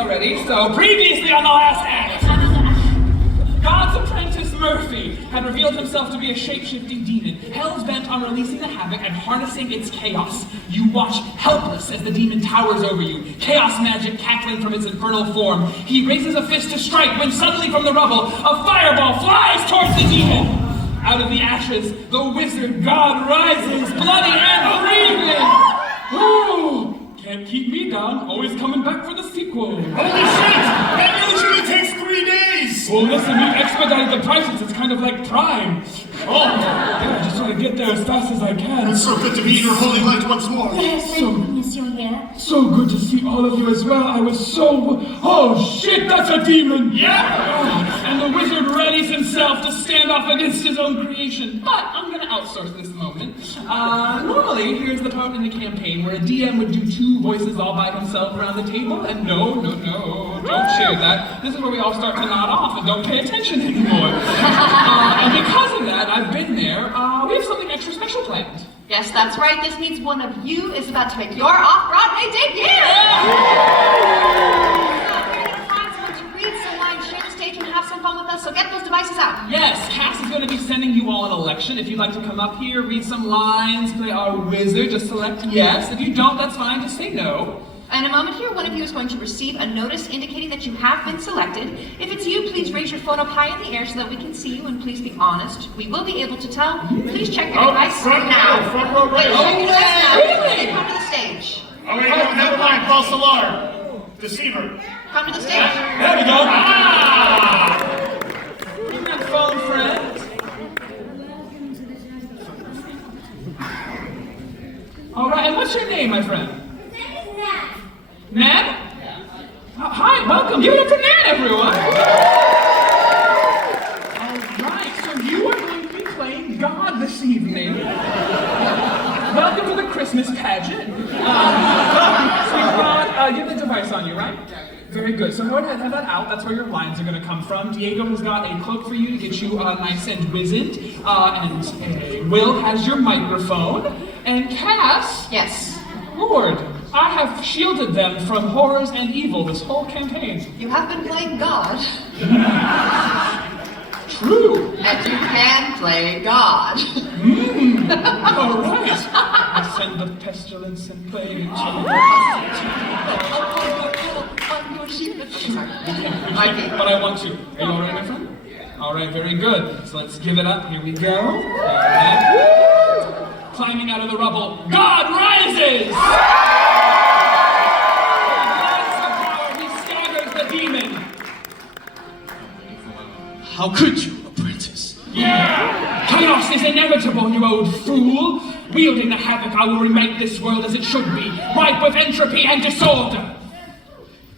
already, so previously on the last act, God's apprentice Murphy had revealed himself to be a shape-shifting demon, hell-bent on releasing the havoc and harnessing its chaos. You watch helpless as the demon towers over you, chaos magic cackling from its infernal form. He raises a fist to strike when suddenly from the rubble, a fireball flies towards the demon. Out of the ashes, the wizard god rises, bloody and breathing. Ooh, can't keep me down, always coming back for the sequel. Holy shit! That usually takes 3 days! Well, listen, we've expedited the prices. It's kind of like Prime. Oh, yeah, just trying to get there as fast as I can. It's so good to be in your holy light once more. Yes, thank you, Monsieur here. So good to see all of you as well. I was so... Oh, shit, that's a demon! Yeah! And the wizard readies himself to stand off against his own creation. But I'm gonna outsource this moment. Normally, here's the part in the campaign where a DM would do 2 voices all by himself around the table, and no, don't share that. This is where we all start to nod off and don't pay attention anymore. And because of that, I've been there. We have something extra special planned. Yes, that's right. This means one of you is about to make your off-Broadway debut! We're gonna find someone to read some lines, share the stage, and have some fun with us, so get those devices out. Yes, Cass is going to be sending you all an election. If you'd like to come up here, read some lines, play our wizard, just select yes. If you don't, that's fine, just say no. In a moment here, one of you is going to receive a notice indicating that you have been selected. If it's you, please raise your phone up high in the air so that we can see you, and please be honest. We will be able to tell. Please check your device now. Front row, right. Really? Come to the stage. Oh, wait, no, never mind. False alarm. Deceiver. Come to the stage. There we go. Ah! Give me that phone, friend. All right, and what's your name, my friend? Nan? Hi, welcome. Give it up for Nan, everyone. All right, so you are going to be playing God this evening. Welcome to the Christmas pageant. So you have the device on you, right? Very good. So go ahead, have that out. That's where your lines are going to come from. Diego has got a cloak for you to get you nice and wizened. And Will has your microphone. And Cass... Yes. Lord, I have shielded them from horrors and evil this whole campaign. You have been playing God. True. And you can play God. All right. I send the pestilence and plague. But I want to. Are you all right, my friend? All right, very good. So let's give it up. Here we go. Climbing out of the rubble, God rises! He staggers the demon. How could you, apprentice? Yeah! Chaos is inevitable, you old fool! Wielding the havoc, I will remake this world as it should be, ripe with entropy and disorder!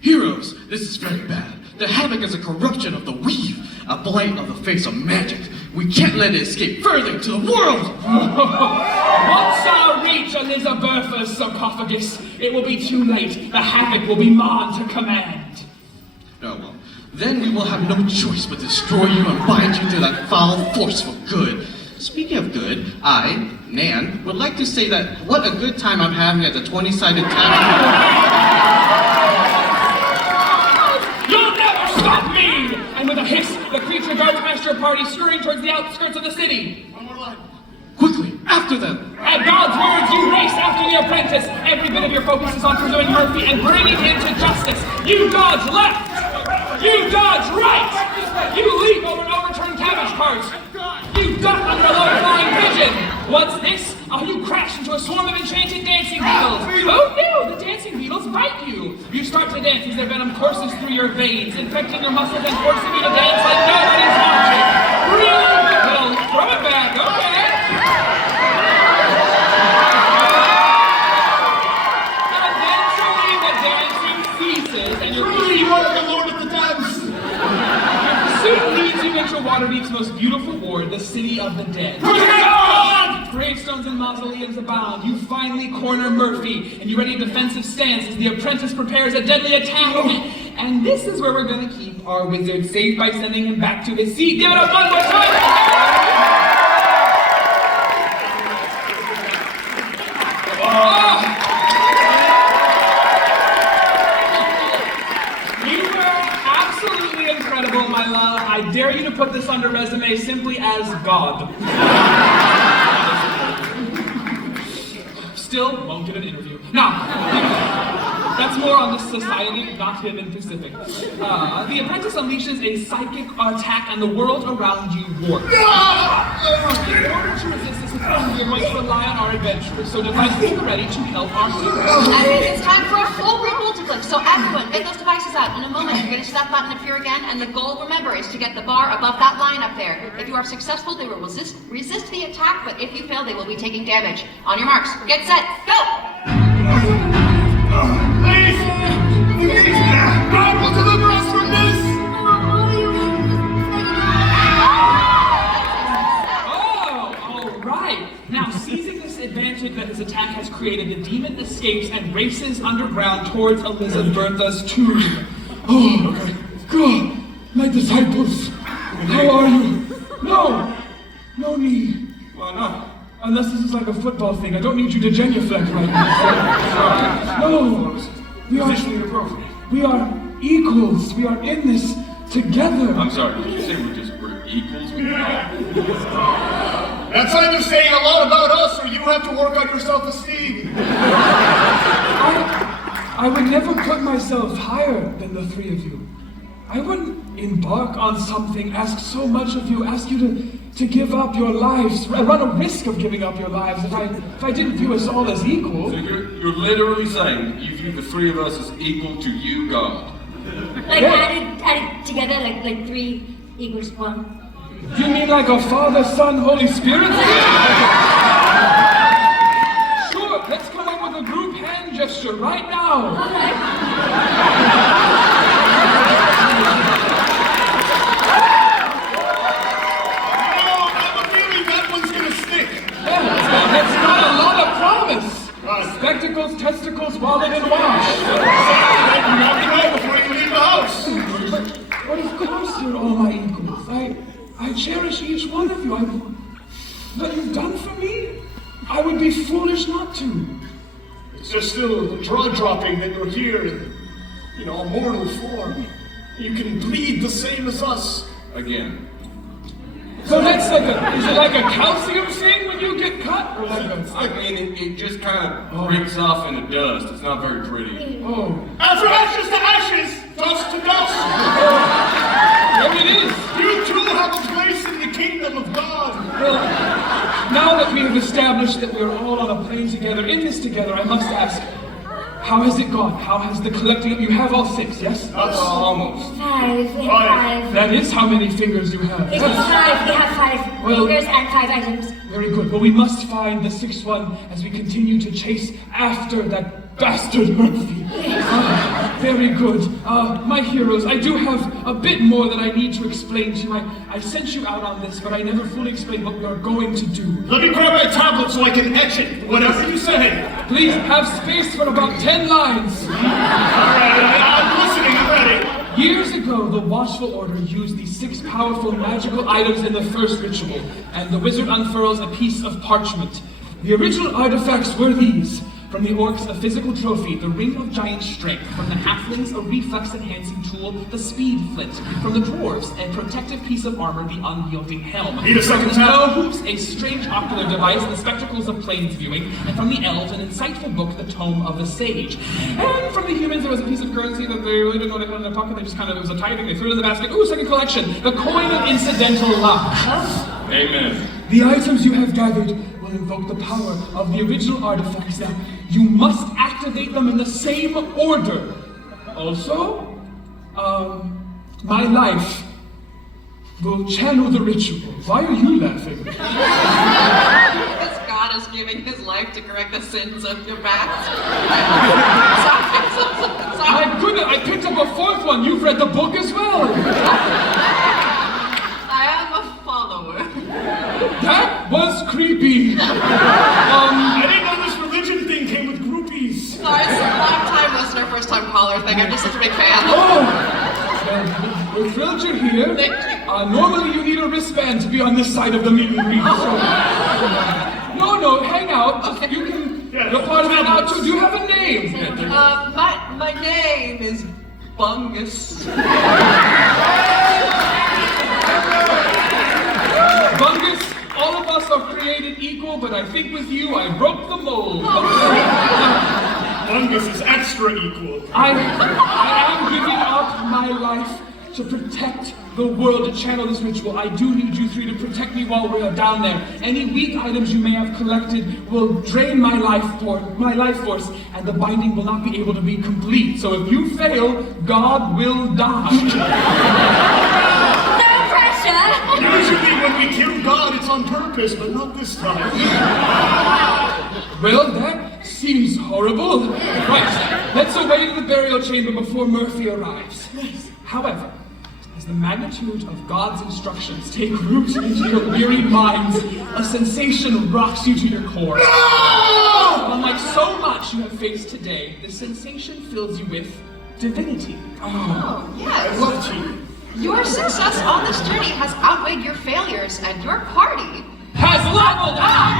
Heroes, this is very bad. The havoc is a corruption of the weave, a blight of the face of magic. We can't let it escape further to the world! Once I reach Elizabetha's sarcophagus, it will be too late. The havoc will be mine to command. Oh, well, then we will have no choice but destroy you and bind you to that foul force for good. Speaking of good, I, Nan, would like to say that what a good time I'm having at the 20-sided tavern. You'll never stop me! And with a hiss, the creature guards master party scurrying towards the outskirts of the city. One more line. Quickly, after them! At God's words, you race after the apprentice. Every bit of your focus is on pursuing Murphy and bringing him to justice. You dodge left. You dodge right. You leap over an overturned cabbage cart. You duck under a low-flying pigeon. What's this? Oh, you crash into a swarm of enchanted dancing beetles. Oh no, the dancing beetles bite you. You start to dance as their venom courses through your veins, infecting your muscles and forcing you to dance like nobody's watching. Really good. Throw it back, okay? Waterdeep's most beautiful ward, the City of the Dead. Gravestones and mausoleums abound. You finally corner Murphy, and you ready a defensive stance as the apprentice prepares a deadly attack. And this is where we're going to keep our wizard safe by sending him back to his seat. Give it up one more time! I dare you to put this on your resume simply as God. Still won't get an interview. Now, that's more on the society, not him in Pacific. The apprentice unleashes a psychic attack and the world around you warps. In order to resist this attack, we're going to rely on our adventurers, so devices be ready to help our heroes. And it's time for a full ring multiplex, so everyone, get those devices out. In a moment, you're going to see that button appear again, and the goal, remember, is to get the bar above that line up there. If you are successful, they will resist the attack, but if you fail, they will be taking damage. On your marks, get set, go! Please! God will deliver us from this! Oh, all right. Now, seizing this advantage that his attack has created, the demon escapes and races underground towards Elizabetha's tomb. Oh, God, my disciples, how are you? No need. Why not? Unless this is like a football thing, I don't need you to genuflect right now. No, we are equals. We are in this together. I'm sorry, did you say we're equals? That's either saying a lot about us or you have to work on your self-esteem. I would never put myself higher than the three of you. I wouldn't embark on something, ask so much of you, ask you to give up your lives, run a risk of giving up your lives if I didn't view us all as equal. So you're literally saying you view the three of us as equal to you, God. Like added together, like 3 equals 1. You mean like a Father, Son, Holy Spirit? Sure, let's come up with a group hand gesture right now. That's not a lot of promise. Spectacles, testicles, wallet, and watch. You have to know before you leave the house. But of course you're all my equals. I cherish each one of you. What you've done for me, I would be foolish not to. It's just still jaw-dropping that you're here in, a mortal form. You can bleed the same as us. Again. So that's is it like a calcium thing when you get cut? Or like I mean, it just kind of breaks off into dust. It's not very pretty. Oh. And from ashes to ashes, dust to dust. There it is. You too have a place in the kingdom of God. Well, now that we have established that we're all on a plane together, in this together, I must ask, how has it gone? How has the collecting? You have all 6, yes? Almost. 5. We have 5. That is how many fingers you have. It is 5. We have 5 Well- fingers and 5 items. Very good. Well, we must find the 6th one as we continue to chase after that bastard Murphy. Very good. My heroes, I do have a bit more that I need to explain to you. I sent you out on this, but I never fully explained what we are going to do. Let me grab my tablet so I can etch it, whatever you say. Please have space for about 10 lines. All right, I'm listening, I'm ready. Years ago, the Watchful Order used these 6 powerful magical items in the first ritual, and the wizard unfurls a piece of parchment. The original artifacts were these. From the orcs, a physical trophy, the Ring of Giant Strength. From the halflings, a reflex-enhancing tool, the Speed Flint. From the dwarves, a protective piece of armor, the Unyielding Helm. Need a second From the tab? gnomes, a strange ocular device, the Spectacles of Plains Viewing. And from the elves, an insightful book, the Tome of the Sage. And from the humans, there was a piece of currency that they really didn't know what they put in their pocket. They just it was a tithing, they threw it in the basket. Ooh, second collection, the Coin of Incidental Luck. Amen. The items you have gathered will invoke the power of the original artifacts. Now, you must activate them in the same order. Also, my life will channel the ritual. Why are you laughing? Because God is giving his life to correct the sins of your past. My goodness, I picked up a 4th one. You've read the book as well. I am a follower. That was creepy. I didn't know this religion thing came with groupies. Sorry, it's a long-time listener, first-time caller thing. I'm just such a big fan. Oh, we're thrilled you're here. Thank you. Normally you need a wristband to be on this side of the meet and greet. So. No, hang out. Okay. You can. You're part of it now too. Do you have a name? My name is Bungus. equal, but I think with you I broke the mold. Fungus is extra equal. I am giving up my life to protect the world, to channel this ritual. I do need you three to protect me while we are down there. Any weak items you may have collected will drain my life force, and the binding will not be able to be complete. So if you fail, God will die. No pressure! Usually when we kill God, it's on purpose, but not this time. Well, that seems horrible. Right, let's away to the burial chamber before Murphy arrives. Yes. However, as the magnitude of God's instructions take root into your weary minds, a sensation rocks you to your core. Unlike so much you have faced today, the sensation fills you with divinity. Oh, I yes. love tea. Your success on this journey has outweighed your failures, and your party Has leveled up!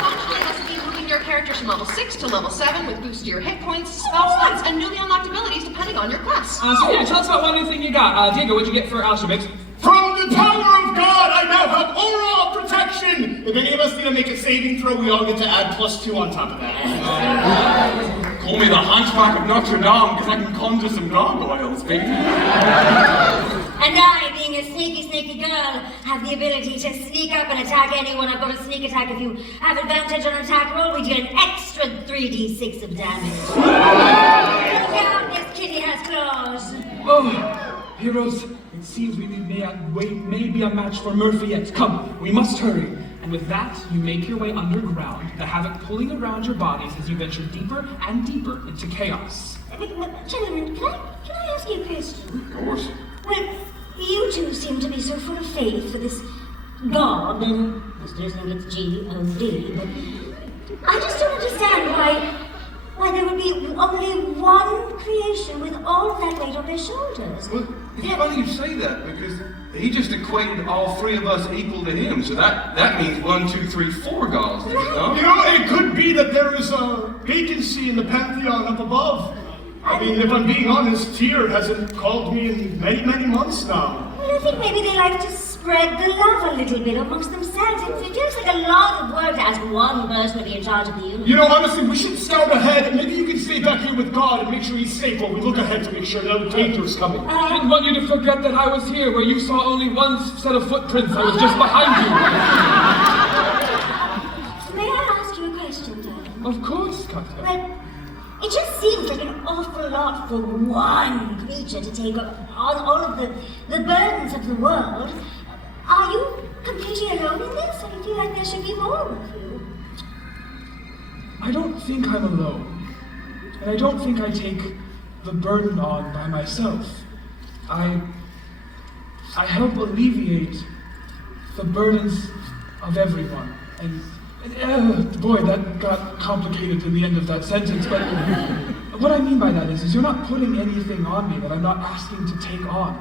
functionally must be moving your characters from level 6 to level 7 with boosts to your hit points, spell slots, and newly unlocked abilities depending on your class. So yeah, tell us about one new thing you got. Diego, what'd you get for Alchemix? From the power of God, I now have aura of protection! If any of us need to make a saving throw, we all get to add +2 on top of that. Call me the Hunchback of Notre Dame, because I can conjure some gargoyles, baby. And I, being a sneaky girl, have the ability to sneak up and attack anyone. I've got a sneak attack. If you have advantage on an attack roll, we do an extra 3d6 of damage. Look out, this kitty has claws. Oh, heroes, it seems we may be a match for Murphy yet. Come, we must hurry. And with that, you make your way underground, the havoc pulling around your bodies as you venture deeper and deeper into chaos. Gentlemen, can I ask you a question? Of course. Well, you two seem to be so full of faith for this God. I still think it's G-O-D, but I just don't understand why there would be only one creation with all of that weight on their shoulders. Well, it's funny you say that, because he just equated all three of us equal to him, so that means 1, 2, 3, 4 gods, does it not? You know, it could be that there is a vacancy in the pantheon up above. I mean, if I'm being honest, Tyr hasn't called me in many months now. Well, I think maybe they like to spread the love a little bit amongst themselves. It feels like a lot of work to ask one person to be in charge of the universe. You know, honestly, we should scout ahead, and maybe you can stay back here with God and make sure he's safe while we look ahead to make sure no danger is coming. I didn't want you to forget that I was here where you saw only one set of footprints. I was just behind you. May I ask you a question, darling? Of course, Kata. Well, it just seems like an awful lot for one creature to take on all of the burdens of the world. Are you completely alone in this, or do you feel like there should be more of you? I don't think I'm alone. And I don't think I take the burden on by myself. I help alleviate the burdens of everyone. And boy, that got complicated in the end of that sentence, but what I mean by that is you're not putting anything on me that I'm not asking to take on.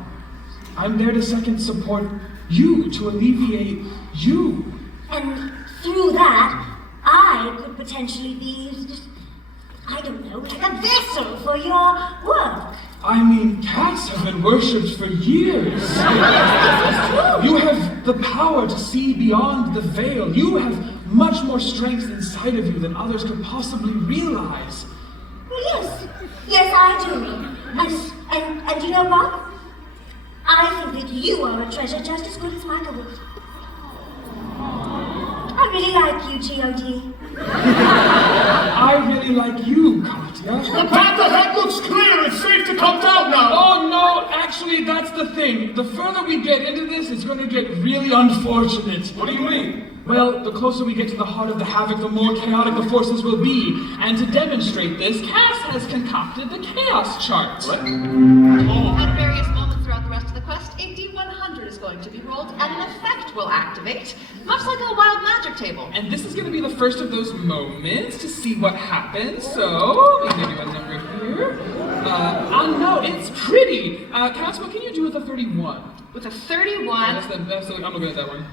I'm there to second support you, to alleviate you. And through that, I could potentially be, I don't know, like a vessel for your work. I mean, cats have been worshipped for years. You have the power to see beyond the veil. You have much more strength inside of you than others could possibly realize. Well, yes, I do. And you know what? I think that you are a treasure just as good as Michael was. I really like you, G.O.D. I really like you, Katya. The path ahead looks clear. It's safe to come down now. Oh no, actually that's the thing. The further we get into this, it's going to get really unfortunate. What do you mean? Well, the closer we get to the heart of the havoc, the more chaotic the forces will be. And to demonstrate this, Cass has concocted the chaos chart. What? At various moments throughout the rest of the quest, a D100 is going to be rolled and an effect will activate, much like a wild magic table. And this is going to be the first of those moments to see what happens. So, let me give you a number here. Oh no, it's pretty. Cass, what can you do with a 31? With a 31, That's the, I'm looking at that one.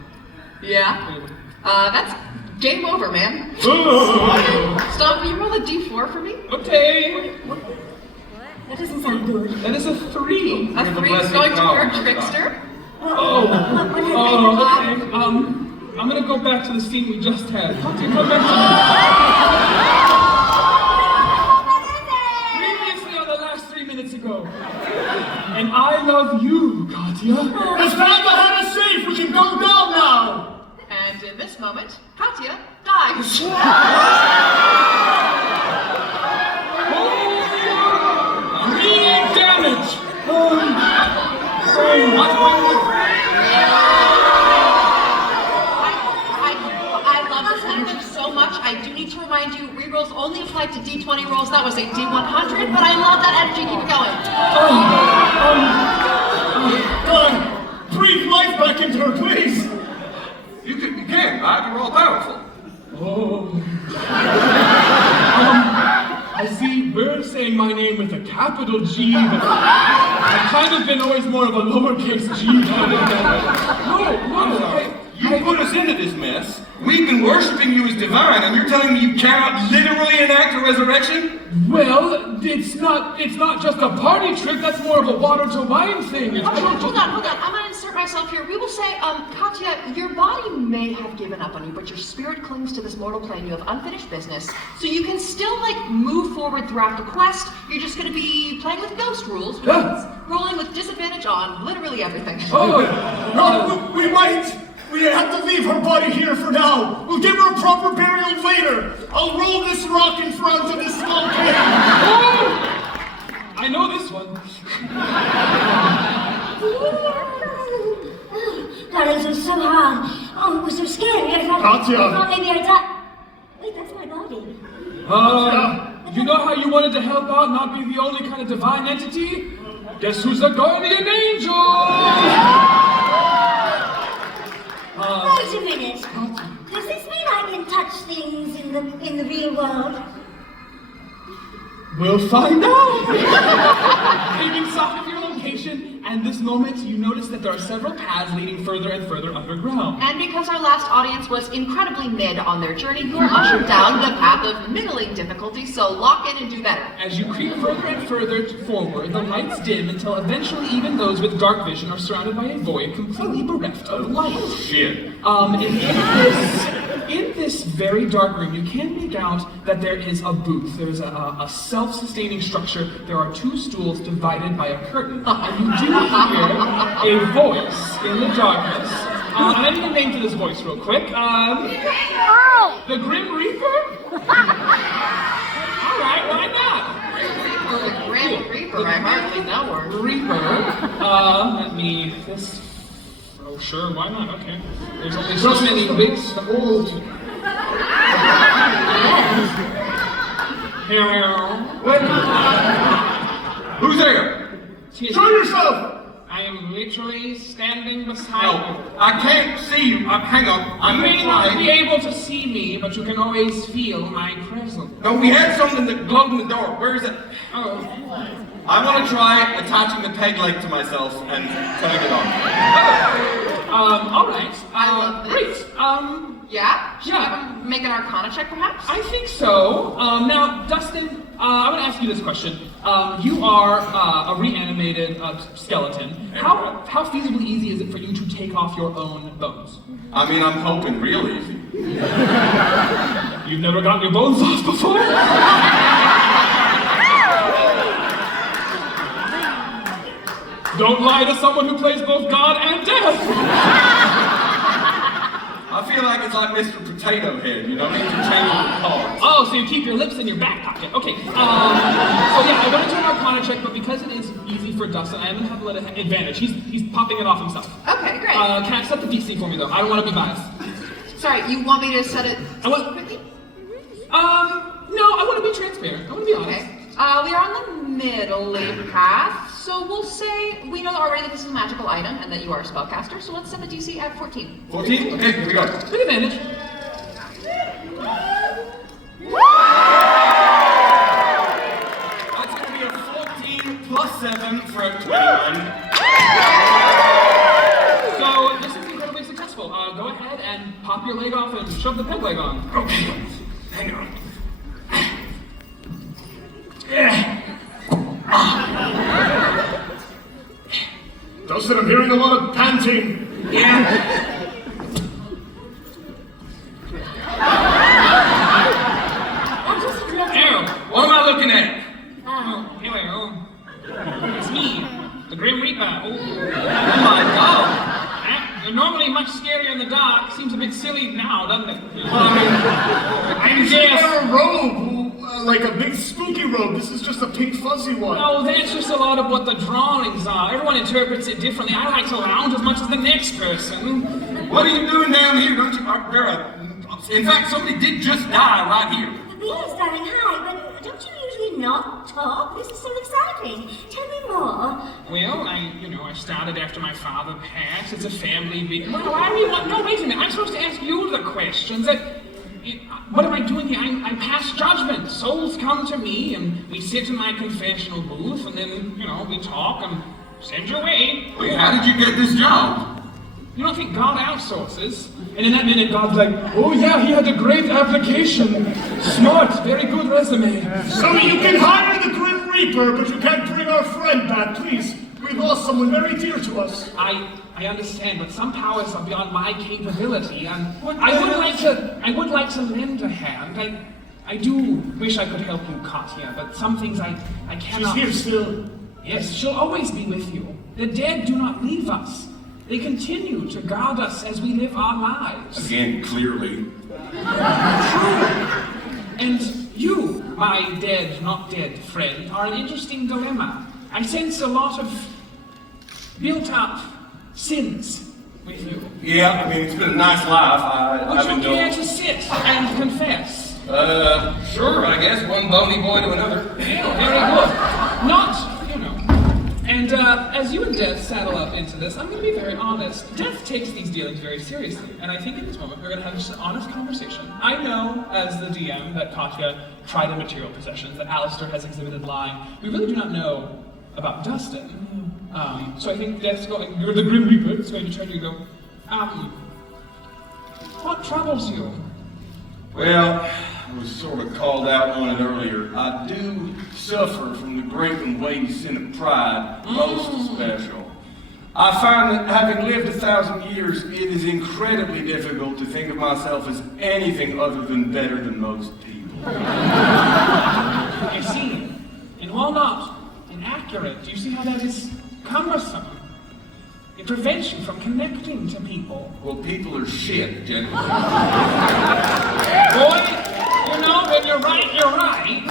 yeah, that's game over, man. Stomp, will you roll a D4 for me? Okay. That doesn't sound good. That is a 3. A 3 is going toward Trickster. Oh, okay. I'm gonna go back to the scene we just had. Katya, come back to previously on the last 3 minutes ago. And I love you, Katya. It's found the head is safe. We can go down now. And in this moment, Katya dies. 3 damage. I love this energy so much. I do need to remind you, rerolls only apply to D20 rolls. That was a D100, but I love that energy. Keep it going. Breathe life back into her, please. You can, right? You're all powerful. Oh. I see we're saying my name with a capital G, but I've kind of been always more of a lowercase G. No. You put us into this mess. We've been worshiping you as divine, and you're telling me you cannot literally enact a resurrection? Well, it's not just a party trick, that's more of a water to wine thing. Hold on. I'm gonna insert myself here. We will say, Katya, your body may have given up on you, but your spirit clings to this mortal plane. You have unfinished business, so you can still, move forward throughout the quest. You're just gonna be playing with ghost rules, which means rolling with disadvantage on literally everything. No, we might. We have to leave her body here for now. We'll give her a proper burial later. I'll roll this rock in front of this small cave. I know this one. Darlings, it was so hard. Oh, it was so scary. I thought maybe I died. Wait, that's my body. You know how you wanted to help out, not be the only kind of divine entity? Guess who's the guardian angel? Wait a minute. Does this mean I can touch things in the real world? We'll find out! Taking stock of your location, and this moment you notice that there are several paths leading further and further underground. And because our last audience was incredibly mid on their journey, you are ushered down the path of middling difficulty, so lock in and do better. As you creep further and further forward, the lights dim until eventually even those with dark vision are surrounded by a void completely bereft of light. Shit. In this very dark room, you can make out that there is a booth. There's a self-sustaining structure. There are 2 stools divided by a curtain. And you do hear a voice in the darkness. And I need a name for this voice real quick. The Grim Reaper? Alright, why not? The Grim Reaper, I hardly know her. Reaper. Let me... Oh, sure, why not? Okay. There's only so many wigs. Who's there? Show yourself! I am literally standing beside Oh, you. I can't see you. Hang on. You may not be able to see me, but you can always feel my presence. No, we had something that glowed in the dark. Where is it? Oh. I want to try attaching the peg leg to myself and turning it on. Alright. I love this. Great. Yeah? Should Yeah. we make an Arcana check, perhaps? I think so. Now, Dustin, I'm gonna ask you this question. You are a reanimated skeleton. How feasibly easy is it for you to take off your own bones? I mean, I'm hoping real easy. You've never gotten your bones off before? Don't lie to someone who plays both God and death! I feel like it's like Mr. Potato Head, you know, interchangeable cards. Oh, so you keep your lips in your back pocket. Okay. So yeah, I'm going to do an Arcana check, but because it is easy for Dustin, I am going to have to let it advantage. He's popping it off himself. Okay, great. Can I set the DC for me though? I don't want to be biased. Sorry, you want me to set it quickly? No, I want to be transparent. I want to be honest. Okay. We are on the middle path, so we'll say we know already that this is a magical item and that you are a spellcaster, so let's set the DC at 14. 14? Okay, here we go. Big advantage. That's going to be a 14 plus 7 for a 21. So this is incredibly successful. Go ahead and pop your leg off and shove the peg leg on. Okay, hang on. Dustin, I'm hearing a lot of panting. Yeah. Ew, what am I looking at? Oh, hello. It's me, the Grim Reaper. Oh my god. They're normally much scarier in the dark. Seems a bit silly now, doesn't it? I'm Wear a robe, like a big spooky robe. This is just a pink fuzzy one. No, that's just a lot of what the drawings are. Everyone interprets it differently. I like to lounge as much as the next person. What are you doing down here? Don't you? In fact, somebody did just die right here. Yes, darling, hi, but don't you usually not talk? This is so exciting. Tell me more. Well, I started after my father passed. It's a family big. Well, why do you want? No, wait a minute. I'm supposed to ask you the questions. What am I doing here? I pass judgment. Souls come to me, and we sit in my confessional booth, and then, we talk and send you away. Wait, how did you get this job? You don't think God outsources? And in that minute, God's like, oh yeah, he had a great application. Smart, very good resume. So you can hire the Grim Reaper, but you can't bring our friend back, please. We lost someone very dear to us. I understand, but some powers are beyond my capability, and I would like to lend a hand. I do wish I could help you, Katya, but some things I cannot. She's here still. Yes, she'll always be with you. The dead do not leave us. They continue to guard us as we live our lives. Again, clearly. True. And you, my dead, not dead friend, are an interesting dilemma. I sense a lot of built-up sins with you. Yeah, it's been a nice life. Would you care to sit and confess? Sure, I guess. One bony boy to another. Yeah, very good. Not, And as you and Death saddle up into this, I'm going to be very honest. Death takes these dealings very seriously, and I think in this moment we're going to have just an honest conversation. I know, as the DM, that Katya tried in material possessions, that Alistair has exhibited lying. We really do not know about Dustin. So I think Death's going, you're the Grim Reaper, it's going to turn to you and go, what troubles you? Well, I was sort of called out on it earlier. I do suffer from the great and weighty sin of pride, most especial. I find that having lived 1,000 years, it is incredibly difficult to think of myself as anything other than better than most people. You see, and while not inaccurate, do you see how that is cumbersome? It prevents you from connecting to people. Well, people are shit, generally. Boy, when you're right, you're right.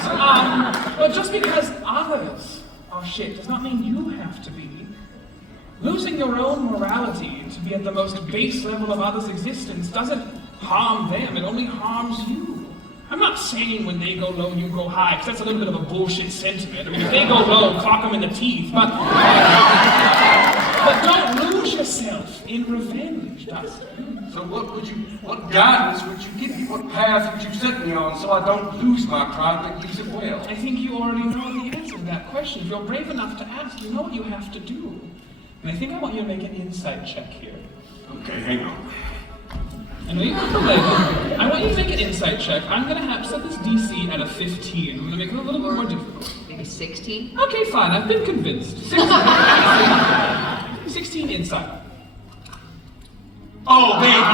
But just because others are shit does not mean you have to be. Losing your own morality to be at the most base level of others' existence doesn't harm them, it only harms you. I'm not saying when they go low, you go high, because that's a little bit of a bullshit sentiment. If they go low, clock them in the teeth, but don't lose yourself in revenge, Dustin. So what guidance would you give me? What path would you set me on so I don't lose my pride but use it well? I think you already know the answer to that question. If you're brave enough to ask, you know what you have to do. And I think I want you to make an insight check here. Okay, hang on. I know you can relate it. I want you to make an insight check. I'm going to have to set this DC at a 15. I'm going to make it a little bit more difficult. Maybe 16? Okay, fine. I've been convinced. 16 insight. Oh, baby!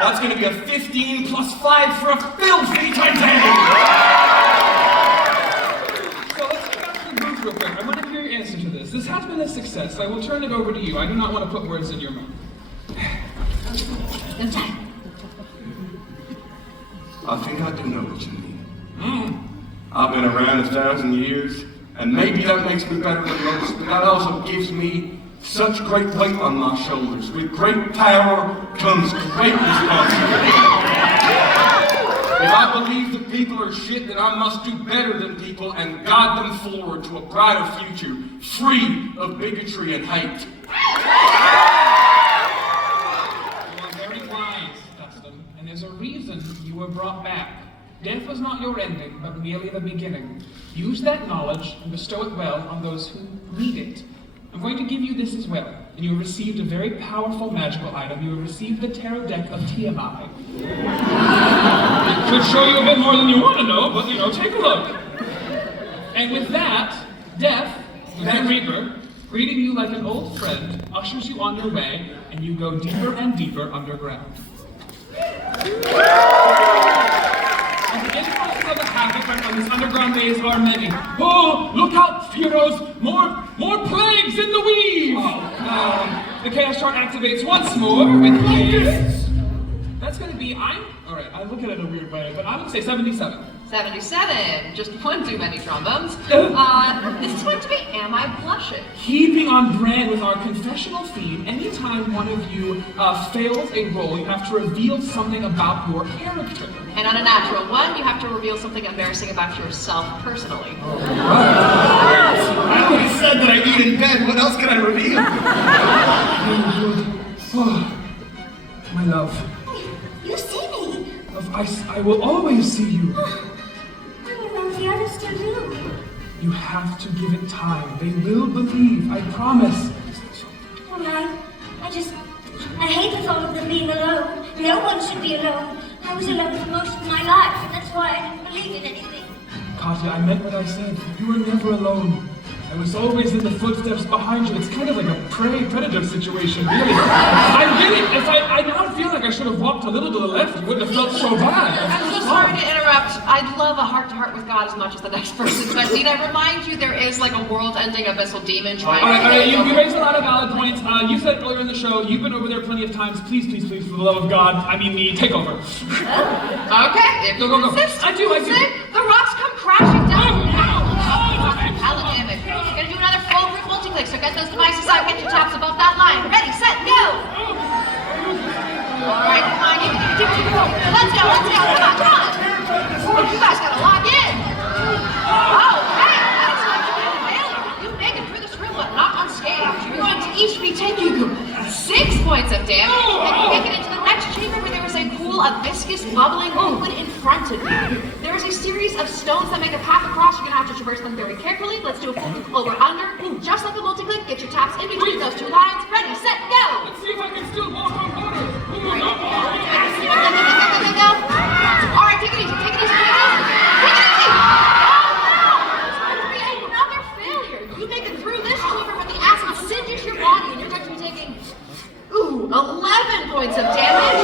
That's going to be a 15 plus 5 for a filthy Titanic! So let's go back to the booth real quick. I want to hear your answer to this. This has been a success. I will turn it over to you. I do not want to put words in your mouth. I think I do know what you mean. I've been around 1,000 years, and maybe that makes me better than most, but that also gives me such great weight on my shoulders. With great power comes great responsibility. If I believe that people are shit, then I must do better than people and guide them forward to a brighter future, free of bigotry and hate. You are very wise, Dustin, and there's a reason you were brought back. Death was not your ending, but merely the beginning. Use that knowledge and bestow it well on those who need it. I'm going to give you this as well, and you received a very powerful magical item. You received the tarot deck of TMI. It could show you a bit more than you want to know, but take a look. And with that, Death, the Grim Reaper, greeting you like an old friend, ushers you on your way, and you go deeper and deeper underground. And the influences of the havoc on this underground maze are many. Oh, look out, heroes! More plagues in the weave! The chaos chart activates once more with plagues. That's gonna be, alright, I look at it in a weird way, but I would say 77. 77, just one too many trombones. This is going to be Am I Blushing? Keeping on brand with our confessional theme, anytime one of you fails a roll, you have to reveal something about your character. And on a natural one, you have to reveal something embarrassing about yourself personally. I already said that I eat in bed. What else can I reveal? Oh, my love. You see me. I will always see you. I don't know if the others still do. You have to give it time. They will believe, I promise. Well, I hate the thought of them being alone. No one should be alone. I was alone for most of my life, and that's why I didn't believe in anything. Katya, I meant what I said. You were never alone. I was always in the footsteps behind you. It's kind of like a prey-predator situation, really. I now feel like I should have walked a little to the left. You wouldn't have felt so bad. I'm so sorry to interrupt. I'd love a heart-to-heart with God as much as the next person, but need I remind you there is like a world-ending abyssal demon trying All right, you raised a lot of valid points. You said earlier in the show, you've been over there plenty of times. Please, for the love of God, me, take over. Okay, if you Go. insist. I do. The rocks come crashing down. Hella damage. We're gonna do another full group multi-click, so get those devices out, get your taps above that line. Ready, set, go! Alright, come on, let's go, come on! Oh, you guys gotta log in! Oh, hey, that's not a failure. You make it through this room, but not unscathed. You're going to each be taking 6 points of damage, and you make it into the next chamber where there is a pool of viscous, bubbling liquid in front of you. There is a series of stones that make a path across. You're gonna have to traverse them very carefully. Let's do a full over-under. Just like a multi-click, get your taps in between those two lines. Ready, set, go! Let's see if I can still walk on water. Go. Alright, take it easy, take it easy. Take it easy! It's going to be another failure. You make it through this chamber, but the acid singes your body, and you're going to be taking 11 points of damage.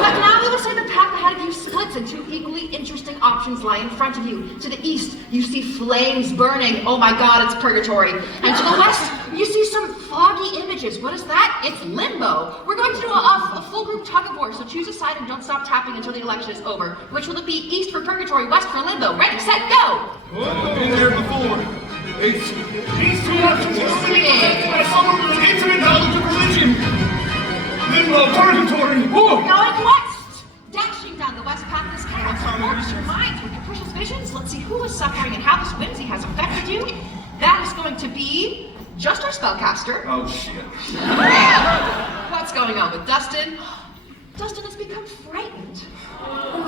But now we will say the path ahead of you splits and two equally interesting options lie in front of you. To the east, you see flames burning. Oh my god, it's purgatory. And to the west, you see some foggy images. What is that? It's limbo. We're going to do a full group tug of war, so choose a side and don't stop tapping until the election is over. Which will it be? East for purgatory, west for limbo. Ready, set, go! Been there before. These two options are only protected by someone with an intimate knowledge of religion. Limbo, purgatory. Going west! Dashing down the west path, this chaos warps your minds with capricious visions. Let's see who is suffering and how this whimsy has affected you. That is going to be just our spellcaster. Oh, shit. What's going on with Dustin? Dustin has become frightened.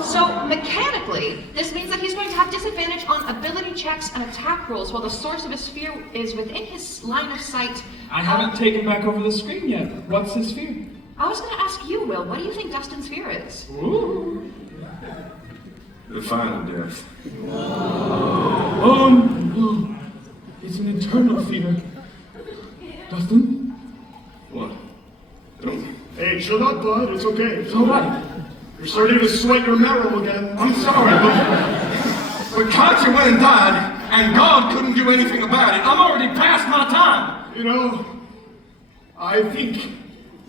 So, mechanically, this means that he's going to have disadvantage on ability checks and attack rolls while the source of his fear is within his line of sight. I haven't taken back over the screen yet. What's his fear? I was going to ask you, Will, what do you think Dustin's fear is? Ooh. The final death. Oh no. It's an eternal fear. Dustin? What? Hey, shut up, bud. It's okay. It's alright. You're starting to sweat your marrow again. I'm sorry, but Katya went and died, and God couldn't do anything about it. I'm already past my time. You know, I think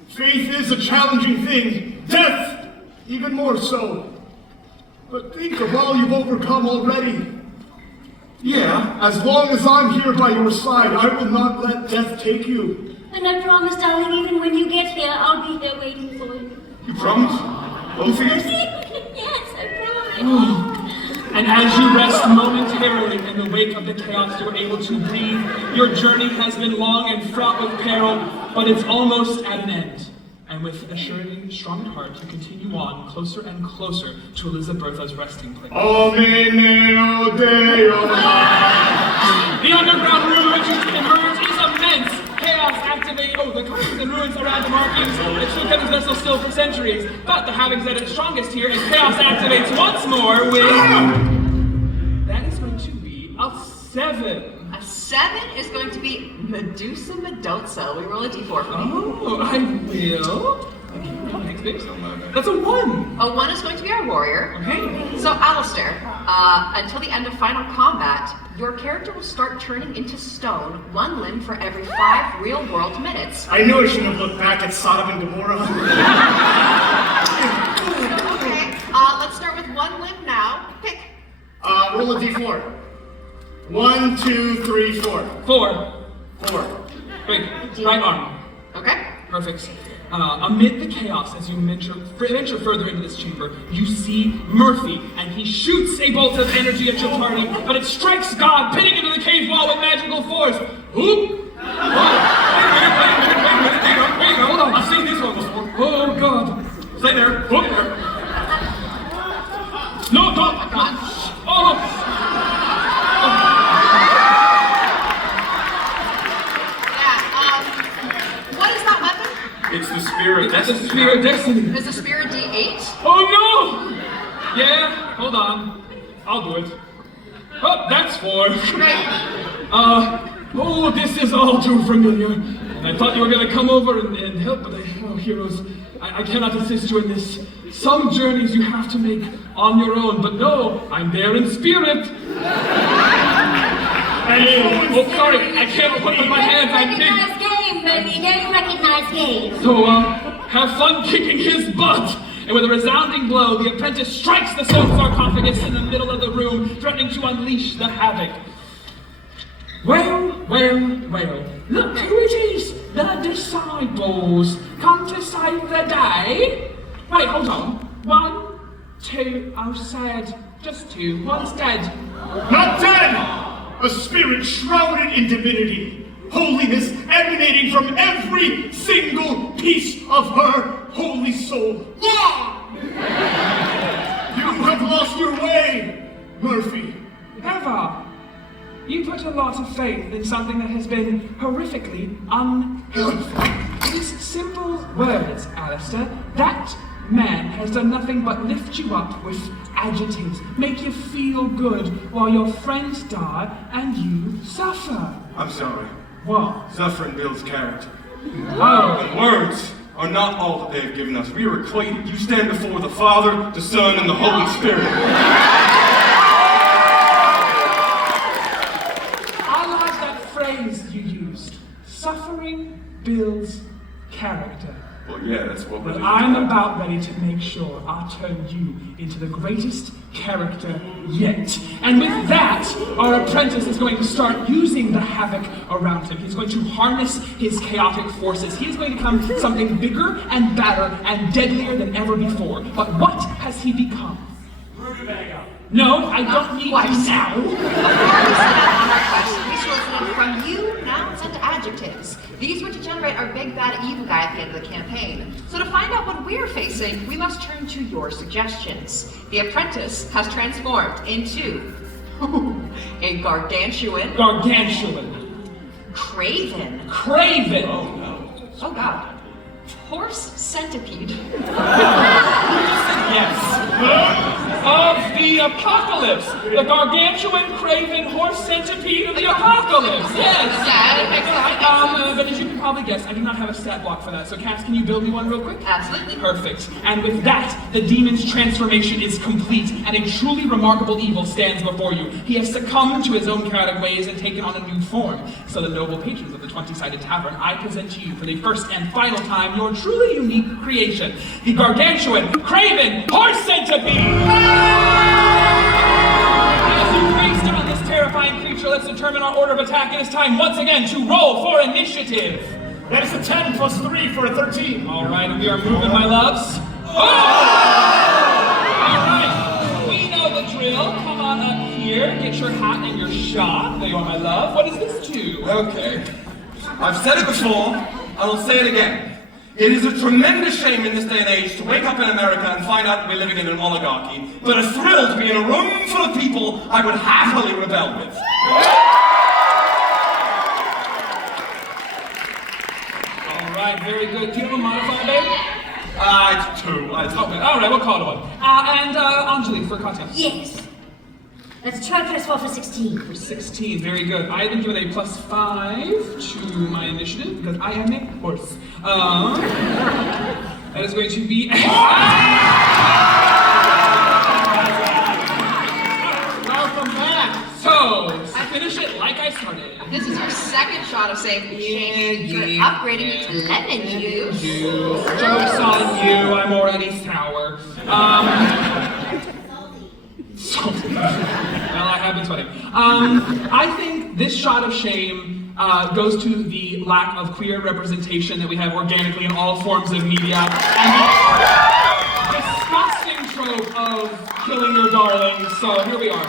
faith is a challenging thing. Death, even more so. But think of all you've overcome already. Yeah. As long as I'm here by your side, I will not let death take you. And I promise, darling, even when you get here, I'll be there waiting for you. You promise? Both of you? Yes, I promise. And as you rest momentarily in the wake of the chaos, you are able to breathe. Your journey has been long and fraught with peril, but it's almost at an end. And with assuredly strong heart, you continue on closer and closer to Elizabetha's resting place. Omine Deo. The underground room which you emerge is immense. Chaos activate. The curtains and ruins around the markings. It should have kept his vessel still for centuries. But the having's at its strongest here, and chaos activates once more with. That is going to be a 7. A 7 is going to be Medusa Medoza. We roll a d4 for me. Oh, I will. Okay, thanks, babes. That's a 1. A 1 is going to be our warrior. Okay. So, Alistair, until the end of final combat, your character will start turning into stone, 1 limb for every 5 real-world minutes. I knew I shouldn't have looked back at Sodom and Gomorrah. Okay, let's start with 1 limb now. Pick. Roll a d4. 1, 2, 3, 4. 4. 4. Wait, right arm. Okay. Perfect. Amid the chaos, as you venture further into this chamber, you see Murphy, and he shoots a bolt of energy at your party, but it strikes God, pinning into the cave wall with magical force. Oop! Wait a minute, hold on, I've seen this one before. Oh, God. Stay there. Whoop there. No, don't. Oh! What is that weapon? It's the spear of That's a destiny. spear of destiny. Is the spear a d8? Oh no! Yeah, hold on. I'll do it. Oh, that's 4. Right. Oh, this is all too familiar. And I thought you were gonna come over and help, but heroes, I cannot assist you in this. Some journeys you have to make on your own, but no, I'm there in spirit. Oh, sorry, I can't put with my hands. I'm big. Recognize game, baby. Game recognize game. So, have fun kicking his butt! And with a resounding blow, the apprentice strikes the stone sarcophagus in the middle of the room, threatening to unleash the havoc. Well, look who it is! The disciples come to save the day! Wait, hold on. 1, 2, oh sad. Just 2, 1's dead. Not dead! A spirit shrouded in divinity. Holiness emanating from every single piece of her holy soul. Yeah! You have lost your way, Murphy. Eva, you put a lot of faith in something that has been horrifically unhelpful. These simple words, Alistair. That man has done nothing but lift you up with adjectives, make you feel good while your friends die and you suffer. I'm sorry. What? Suffering builds character. Oh, And words are not all that they have given us. We are equated. You stand before the Father, the Son, and the Holy Spirit. I like that phrase you used. Suffering builds character. Well, yeah, that's what we're But doing. I'm about ready to make sure I turn you into the greatest character yet. And with that, our apprentice is going to start using the havoc around him. He's going to harness his chaotic forces. He is going to become something bigger and badder and deadlier than ever before. But what has he become? No, I don't need you now. Before we set out on our quest, we solicited from you nouns and adjectives. These were to generate our big bad evil guy at the end of the campaign. So to find out what we're facing, we must turn to your suggestions. The apprentice has transformed into a gargantuan, craven, Oh god, horse centipede, yes. Of the apocalypse. The gargantuan, craven, horse centipede of the apocalypse. Yes. Yeah, it makes a lot of sense. But as you can probably guess, I do not have a stat block for that. So Cass, can you build me one real quick? Absolutely. Perfect. And with that, the demon's transformation is complete, and a truly remarkable evil stands before you. He has succumbed to his own chaotic ways and taken on a new form. So the noble patrons of the 20-sided tavern, I present to you for the first and final time your truly unique creation, the gargantuan, craven, horse centipede! As you feast on this terrifying creature, let's determine our order of attack. It is time once again to roll for initiative. That is a 10 plus 3 for a 13. All right, we are moving, my loves. Oh! All right, we know the drill. Come on up here, get your hat and your shot. There you are, my love. What is this to? Okay. I've said it before, and I'll say it again. It is a tremendous shame in this day and age to wake up in America and find out that we're living in an oligarchy, but a thrill to be in a room full of people I would happily rebel with. All right, very good. Do you have a modifier, babe? It's 2. Okay, all right, we'll call it 1. And Anjali for content. Yes. Let's try press 4 for 16. For 16, very good. I have been given a +5 to my initiative because I am a horse. That is going to be welcome back. So, finish it like I started. This is your second shot of shame. You're upgrading it to lemon juice. Joke's on you, I'm already sour. Well, I have been sweating. I think this shot of shame goes to the lack of queer representation that we have organically in all forms of media, and the disgusting trope of killing your darlings. So here we are.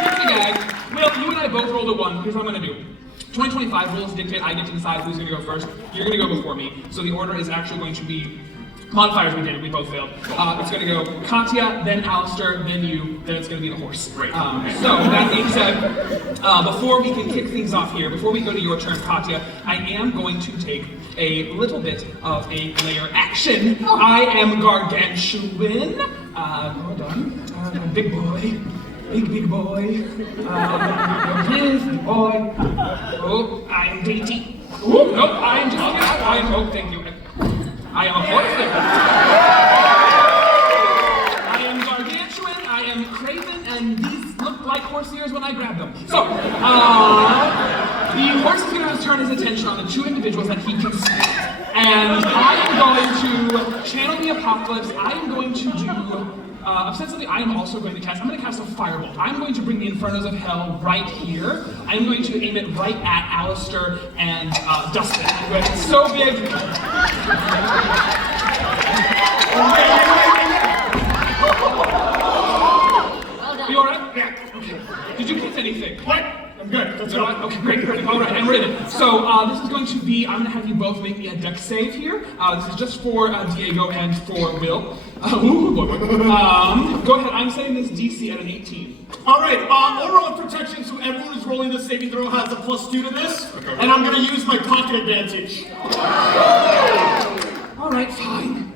Here's the gag. Will, you and I both rolled a 1. Here's what I'm gonna do. 2025 rules dictate I get to decide who's gonna go first. You're gonna go before me. So the order is actually going to be modifiers we did, we both failed. It's gonna go Katya, then Alistair, then you, then it's gonna be the horse. Great. So that being said, before we can kick things off here, before we go to your turn, Katya, I am going to take a little bit of a layer action. I am gargantuan. Hold on. Big boy. Big boy. Big boy. Oh, I am dainty. Oh, nope, I am just I am, oh, thank you. I am a horse. I am gargantuan, I am craven, and these look like horse ears when I grab them. So, the horse is going to turn his attention on the 2 individuals that he can see. And I am going to channel the apocalypse. I am going to do, ostensibly, I am also going to cast, I'm going to cast a firebolt. I'm going to bring the Infernos of Hell right here. I'm going to aim it right at Alistair and Dustin. It's so big. Well done. You alright? Yeah. Okay. Did you hit anything? What? I'm good. Let's go. Okay, great, perfect. All right, and we're in it. So this is going to be, I'm going to have you both make me a dex save here. This is just for Diego and for Will. Go ahead, I'm setting this DC at an 18. All right, overall protection, so everyone who's rolling this saving throw has a +2 to this, and I'm gonna use my pocket advantage. All right, fine.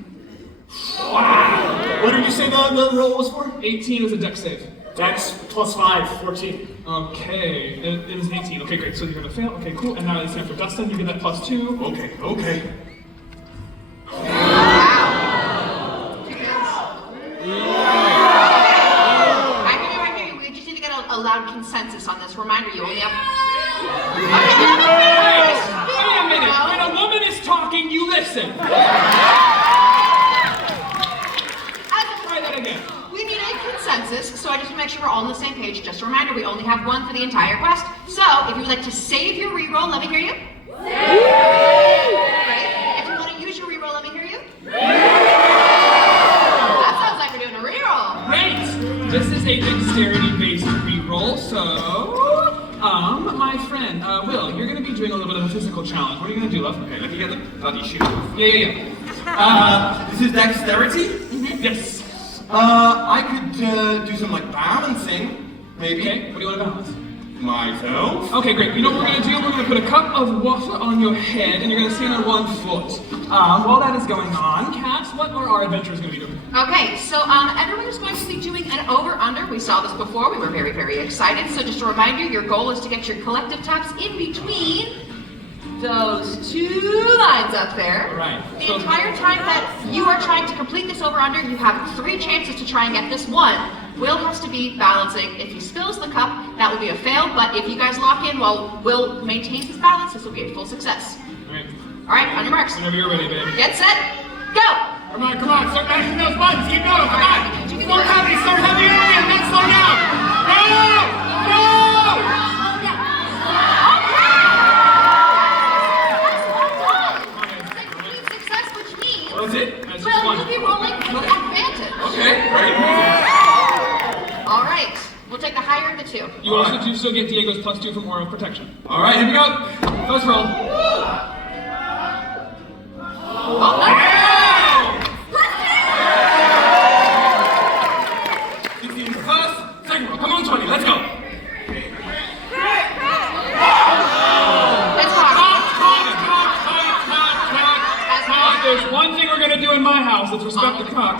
Wow. What did you say the roll was for? 18 is a dex save. Dex +5, 14. Okay, it is 18. Okay, great, so you're going to fail. Okay, cool. And now it's time for Dustin. You get that +2. Okay. I hear you. We just need to get a loud consensus on this. Reminder, you only have... Wait a minute. When a woman is talking, you listen. Try that again. We need a consensus, so I just want to make sure we're all on the same page. Just a reminder, we only have 1 for the entire quest. So, if you would like to save your reroll, let me hear you. Great. If you want to use your reroll, let me hear you. That sounds like we're doing a reroll. Great. This is a dexterity-based reroll, so... my friend, Will, you're going to be doing a little bit of a physical challenge. What are you going to do, love? Okay, let me get the bloody shoe. Yeah. This is dexterity? Yes. I could do some like balancing, maybe. Okay, what do you want to balance? Myself. Okay, great. You know what we're going to do? We're going to put a cup of water on your head, and you're going to stand on 1 foot. While that is going on, Cass, what are our adventurers going to be doing? Okay, so everyone is going to be doing an over-under. We saw this before. We were very, very excited. So just a reminder, your goal is to get your collective taps in between those 2 lines up there. All right. The entire time that you are trying to complete this over-under, you have 3 chances to try and get this 1. Will has to be balancing. If he spills the cup, that will be a fail. But if you guys lock in while Will maintains his balance, this will be a full success. All right. All right, on your marks. Whenever you're ready, baby. Get set, go! Come on, start mashing those buttons, keep going, come on! Start heavy, and then slow down! No! Complete success, which means Well, that's it. That's just Will, one. you'll be rolling with advantage. Okay, great. All right, we'll take the higher of the 2. You also do still get Diego's +2 from Aura of Protection. All right, here we go. First roll. Oh, no. First, second roll. Come on, 20. Let's go. It's hard. There's one thing we're gonna do in my house. Let's respect the cock.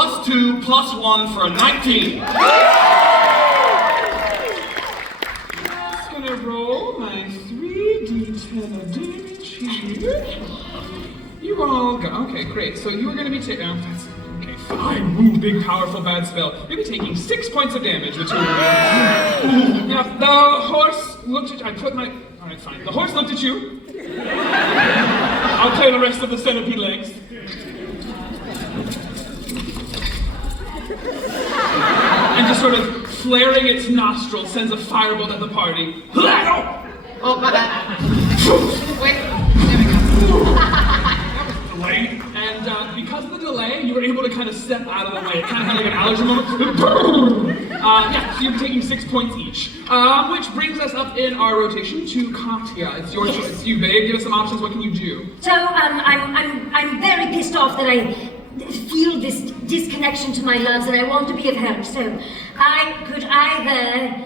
+2 +1 for a 19. Just gonna roll my 3d10 of damage here. You all go. Okay, great. So you are gonna be taking. Okay, fine. Ooh, big, powerful, bad spell. You'll be taking 6 points of damage. The two of you. Yeah, the horse looked at. I put my. All right, fine. The horse looked at you. I'll play the rest of the centipede legs. And just sort of flaring its nostrils sends a firebolt at the party. Oh, my bad. Wait, there we go. That was delayed. And because of the delay, you were able to kind of step out of the way. It kind of had like an allergy moment. Yeah, so you're taking 6 points each. Which brings us up in our rotation to Katya. It's your choice. It's you, babe. Give us some options. What can you do? So, I'm very pissed off that I feel this disconnection to my loves and I want to be of help. So, I could either,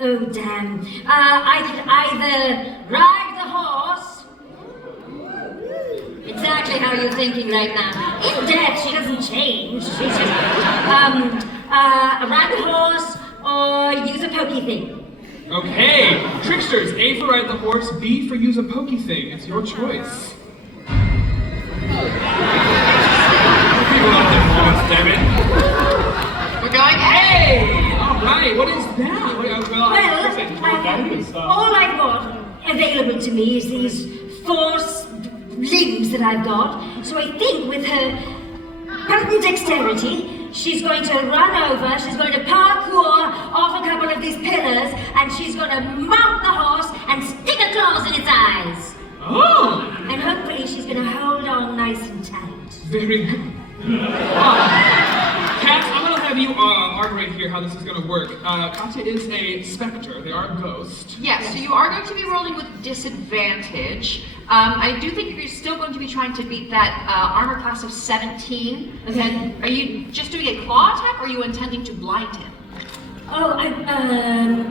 oh damn. I could either ride the horse. Exactly how you're thinking right now. In death, she doesn't change. She's just, ride the horse or use a pokey thing. Okay, Tricksters. A for ride the horse, B for use a pokey thing. It's your choice. Damn it. We're going Hey! Alright, what is that? All I've got available to me is these 4 limbs that I've got. So I think with her potent dexterity, she's going to run over, she's going to parkour off a couple of these pillars, and she's going to mount the horse and stick her claws in its eyes. Oh! And hopefully she's going to hold on nice and tight. Very good. Kat, I'm gonna have you argue here how this is gonna work. Katya is a specter. They are a ghost. Yes, so you are going to be rolling with disadvantage. I do think you're still going to be trying to beat that armor class of 17. Okay. And are you just doing a claw attack, or are you intending to blind him? Oh,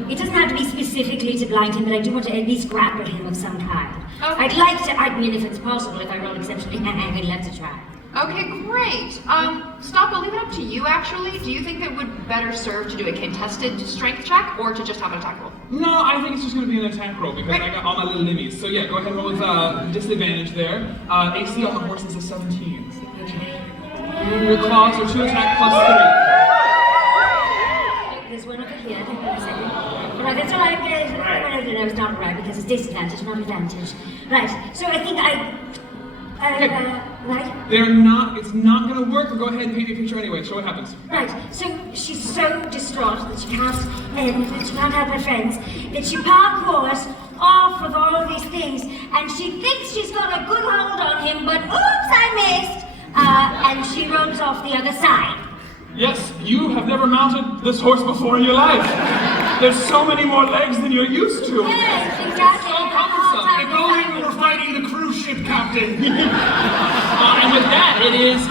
it doesn't have to be specifically to blind him, but I do want to at least grapple him of some kind. Okay. I'd like to, I mean, if it's possible, if I roll exceptionally high, I'd love to try. Okay, great. Stomp, I'll leave it up to you, actually. Do you think it would better serve to do a contested strength check, or to just have an attack roll? No, I think it's just gonna be an attack roll because I got all my little limmies. So yeah, go ahead and roll with disadvantage there. AC on the horse is a 17. Okay. Your claws are 2 attack plus 3. There's one over here, hang on a second. Alright, that's alright. No, it's not right because it's disadvantage, not advantage. Right, so I think right? It's not gonna work, but go ahead and paint me a picture anyway. Show what happens. Right, so she's so distraught that she can't help her friends, that she parkours off with all of these things, and she thinks she's got a good hold on him, but oops, I missed! And she rolls off the other side. Yes, you have never mounted this horse before in your life. There's so many more legs than you're used to. Yes, exactly. So cumbersome. If only we were fighting the cruise ship captain. And with that, it is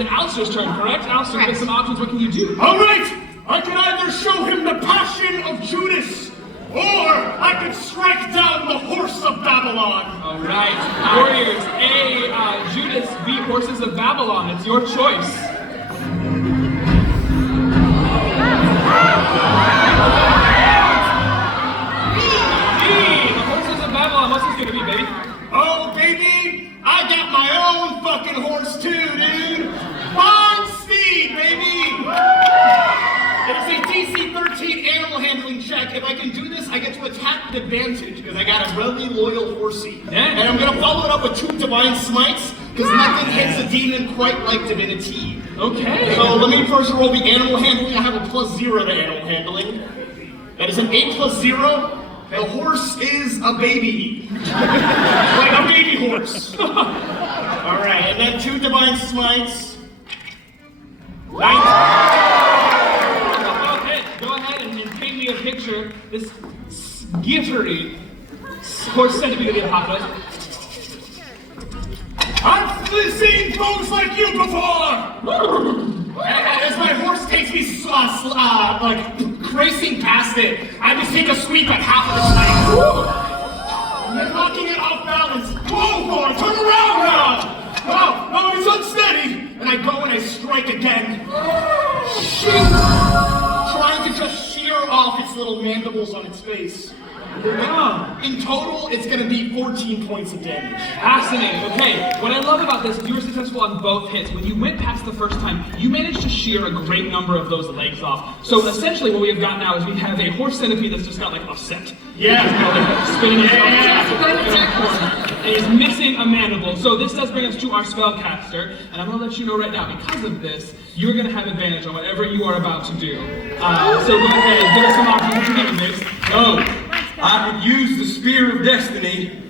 it Alistair's turn, correct? Alistair, give us some options. What can you do? All right, I can either show him the passion of Judas, or I can strike down the horse of Babylon. All right, warriors. A, Judas, B, horses of Babylon. It's your choice. What's this gonna be, baby? Oh, baby, I got my own fucking horse too, dude. Bond Steed, baby. It's a DC 13 animal handling check. If I can do this, I get to attack with advantage because I got a really loyal horsey. Yeah. And I'm gonna follow it up with 2 divine smites because nothing hits a demon quite like divinity. Okay. So let me first roll the animal handling. I have a +0 to animal handling. That is an 8 + 0. The horse is a baby. Like a baby horse. Alright, and then 2 divine smites. 19. Go ahead and paint me a picture. This skittery horse centipede of the apocalypse. I've seen folks like you before! As my horse takes me like racing past it, I just take a sweep at half of its length. And then knocking it off balance. Whoa, boy, turn around now! No, it's unsteady! And I I go and I strike again. Trying to just shear off its little mandibles on its face. In total, it's going to be 14 points of damage. Fascinating. Okay, what I love about this is you were successful on both hits. When you went past the first time, you managed to shear a great number of those legs off. So essentially what we have got now is we have a horse centipede that's just got like upset. Yeah. Spinning itself. And he's missing a mandible. So this does bring us to our spellcaster, and I'm going to let you know right now, because of this, you're going to have advantage on whatever you are about to do. So go ahead, give us some options. What you doing, Mace? Oh, I could use the Spear of Destiny,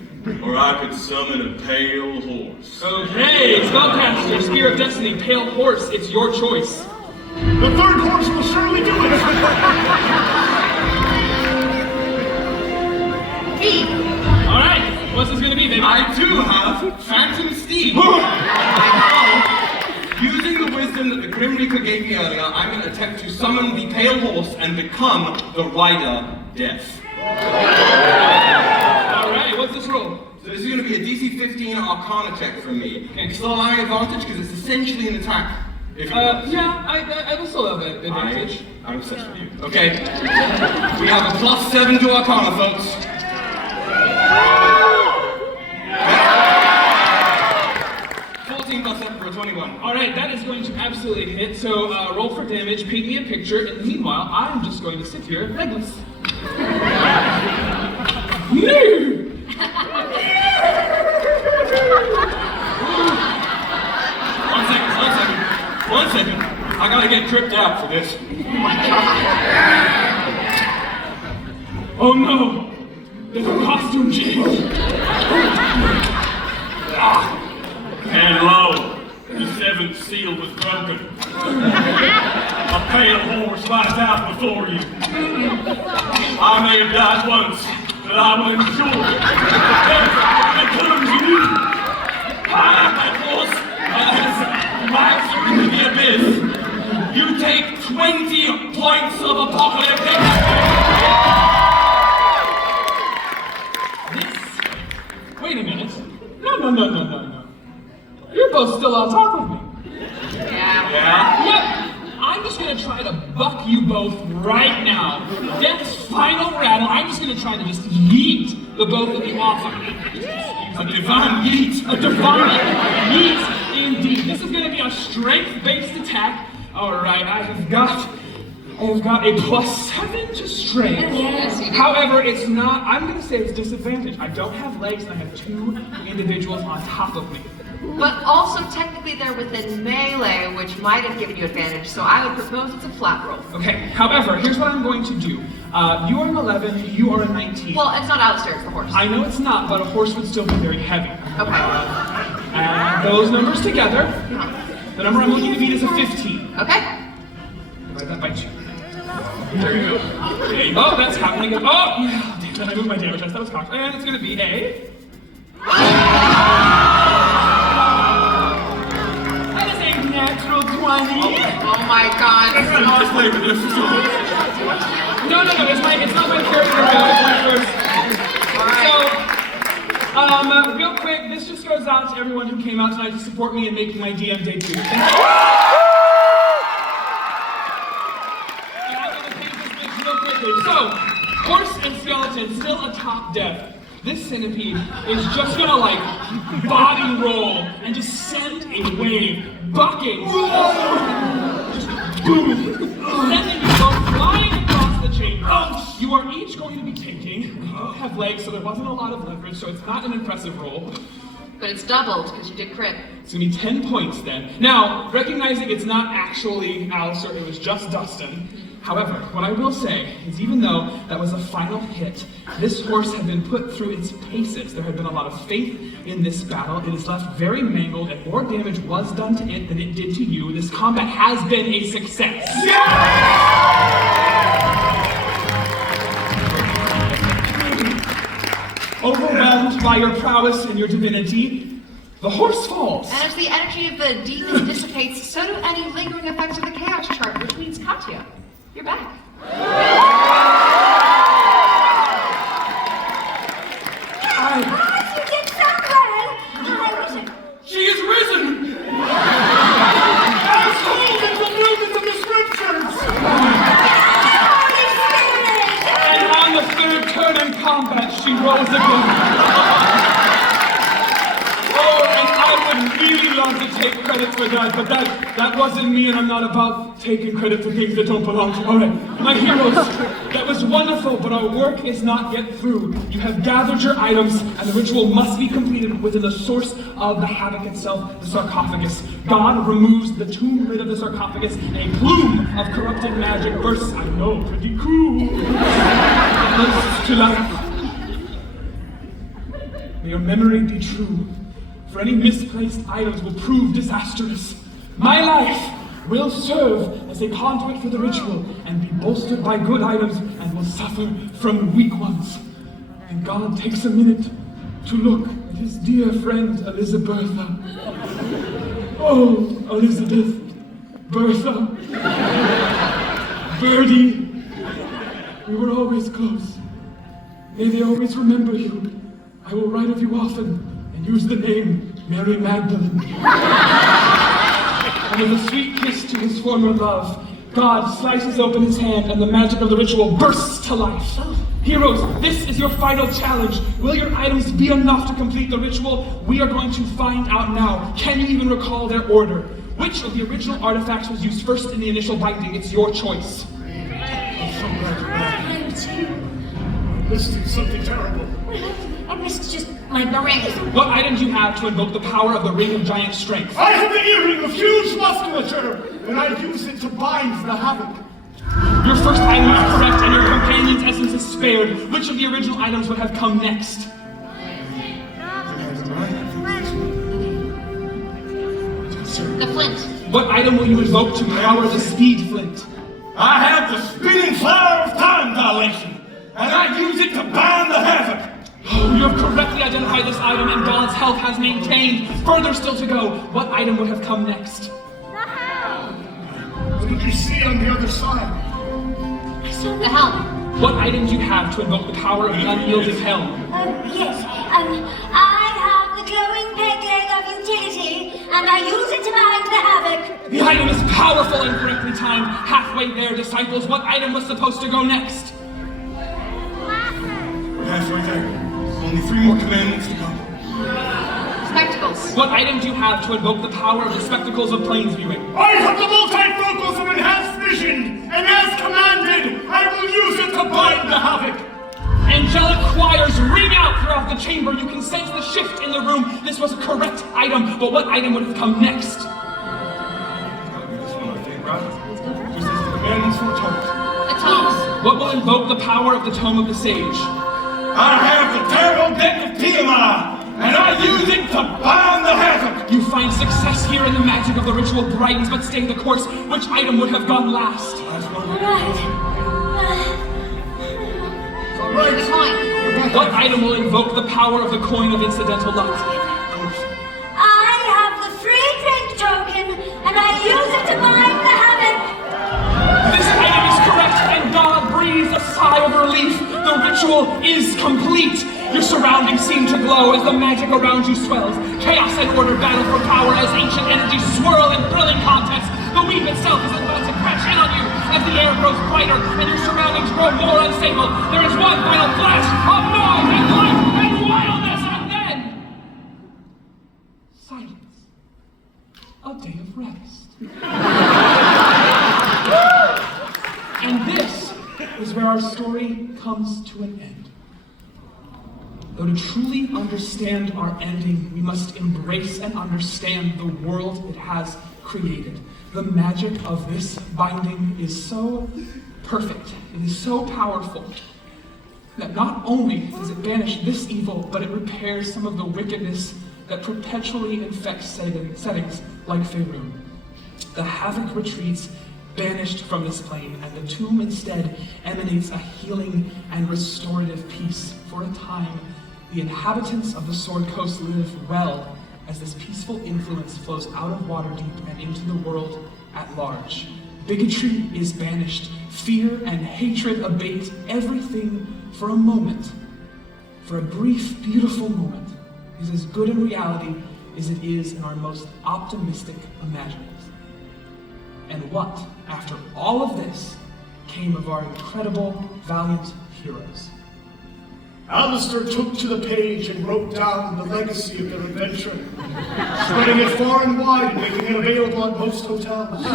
or I could summon a pale horse. Okay, spellcaster, Spear of Destiny, Pale Horse, it's your choice. The third horse will surely do it. All right, what's this going to be, baby? I too have Phantom Steed. Using the wisdom that the Grim Reaper gave me earlier, I'm going to attempt to summon the Pale Horse and become the Rider Death. Alright, what's this roll? So this is going to be a DC 15 Arcana check from me. Okay. Still allowing advantage because it's essentially an attack. Yeah, I will still have an advantage. I'm obsessed with you. Okay. We have a +7 to Arcana, folks. 14 plus 7 for a 21. Alright, that is going to absolutely hit. So roll for damage, paint me a picture, and meanwhile, I'm just going to sit here legless. No! One second. I gotta get tripped out for this. Oh no! There's a costume change! And lo, the seventh seal was broken. A pale horse lies out before you. I may have died once, but I will ensure that comes to you. That horse rides through the abyss. You take 20 points of apocalyptic. Wait a minute. No. You're both still on top of me. Yeah? Yep. I'm just gonna try to buck you both right now. Death's final rattle. I'm just gonna try to just yeet the both of you off of me. A divine yeet. A divine yeet, indeed. This is gonna be a strength-based attack. Alright, I have got a +7 to strength. Yes. However, it's not, I'm gonna say it's disadvantage. I don't have legs and I have 2 individuals on top of me. But also, technically, they're within melee, which might have given you advantage, so I would propose it's a flat roll. Okay, however, here's what I'm going to do. You are an 11, you are a 19. Well, it's not Alistair, it's the horse. I know it's not, but a horse would still be very heavy. Okay. Add those numbers together. The number I'm looking to beat is a 15. Okay. Divide that by 2. There you go. Oh, that's happening. Oh, yeah. Damn it, I moved my damage dice. That was cocked. And it's going to be a... That is a natural 20. Oh my god. No, it's not my character roll, it's my first. So, real quick, this just goes out to everyone who came out tonight to support me in making my DM debut. Thank you. And I'm gonna paint this bitch real quickly. So, horse and skeleton still atop death. This centipede is just gonna like body roll and just send a wave, bucking, just boom, sending you both flying across the chamber. You are each going to be taking, you don't have legs, so there wasn't a lot of leverage, so it's not an impressive roll. But it's doubled, because you did crit. It's gonna be 10 points then. Now, recognizing it's not actually Alistair, it was just Dustin. However, what I will say is even though that was a final hit, this horse had been put through its paces. There had been a lot of faith in this battle. It is left very mangled, and more damage was done to it than it did to you. This combat has been a success. Overwhelmed by your prowess and your divinity, the horse falls. And as the energy of the demon dissipates, so do any lingering effects of the chaos chart, which means Katya, you're back. You did so well! I wish She is risen! that wasn't me, and I'm not about taking credit for things that don't belong to me. All right, my heroes, that was wonderful, but our work is not yet through. You have gathered your items, and the ritual must be completed within the source of the havoc itself, the sarcophagus. God removes the tomb lid of the sarcophagus, and a plume of corrupted magic bursts. I know, pretty cool. Bursts to life. May your memory be true, for any misplaced items will prove disastrous. My life will serve as a conduit for the ritual and be bolstered by good items and will suffer from weak ones. And God takes a minute to look at his dear friend Elizabetha. Oh, Elizabeth, Bertha, Birdie, we were always close. May they always remember you. I will write of you often and use the name Mary Magdalene. And with a sweet kiss to his former love, God slices open his hand and the magic of the ritual bursts to life. Heroes, this is your final challenge. Will your items be enough to complete the ritual? We are going to find out now. Can you even recall their order? Which of the original artifacts was used first in the initial binding? It's your choice. I'm so glad you're back. I am too. This is something terrible. I missed just my ring. What items do you have to invoke the power of the Ring of Giant Strength? I have the earring of huge musculature, and I use it to bind the havoc. Your first item is correct, and your companion's essence is spared. Which of the original items would have come next? The flint. What item will you invoke to power the Speed Flint? I have the spinning flower of time dilation, and I use it to bind the havoc. Oh, you have correctly identified this item, and God's health has maintained. Further still to go. What item would have come next? What did you see on the other side? I saw the helm. What item do you have to invoke the power of the unyielding helm? Yes. I have the glowing peg leg of utility, and I use it to bind the havoc. The item is powerful and correctly timed. Halfway there, disciples. What item was supposed to go next? We're halfway there. Only 3 more commandments to go. Spectacles. What item do you have to invoke the power of the spectacles of planes viewing? I have the multifocals of enhanced vision, and as commanded, I will use it to bind the havoc. Angelic choirs ring out throughout the chamber. You can sense the shift in the room. This was a correct item, but what item would have come next? This one, I think, right? This is the commandments for atonement. The tomes. What will invoke the power of the Tome of the Sage? I have the tarot deck of Tiamat, and I use it to bind the havoc. You find success here, and the magic of the ritual brightens, but stay the course. Which item would have gone last? That's what Right. The coin. What item will invoke the power of the Coin of Incidental Luck? I have the free drink token, and I use it to bind the havoc. This item is correct, and God breathes a sigh of relief. The ritual is complete. Your surroundings seem to glow as the magic around you swells. Chaos and order battle for power as ancient energies swirl in thrilling contests. The weave itself is about to crash in on you as the air grows brighter and your surroundings grow more unstable. There is one final flash of noise and light and wildness, and then silence. A day of rest. And this is where our story comes to an end. Though to truly understand our ending, we must embrace and understand the world it has created. The magic of this binding is so perfect, it is so powerful, that not only does it banish this evil, but it repairs some of the wickedness that perpetually infects settings like Faerun. The havoc retreats banished from this plane, and the tomb instead emanates a healing and restorative peace. For a time, the inhabitants of the Sword Coast live well as this peaceful influence flows out of Waterdeep and into the world at large. Bigotry is banished, fear and hatred abate, everything for a moment, for a brief, beautiful moment, is as good in reality as it is in our most optimistic imaginings. And what, after all of this, came of our incredible, valiant heroes? Alistair took to the page and wrote down the legacy of their adventure, spreading it far and wide and making it available at most hotels. But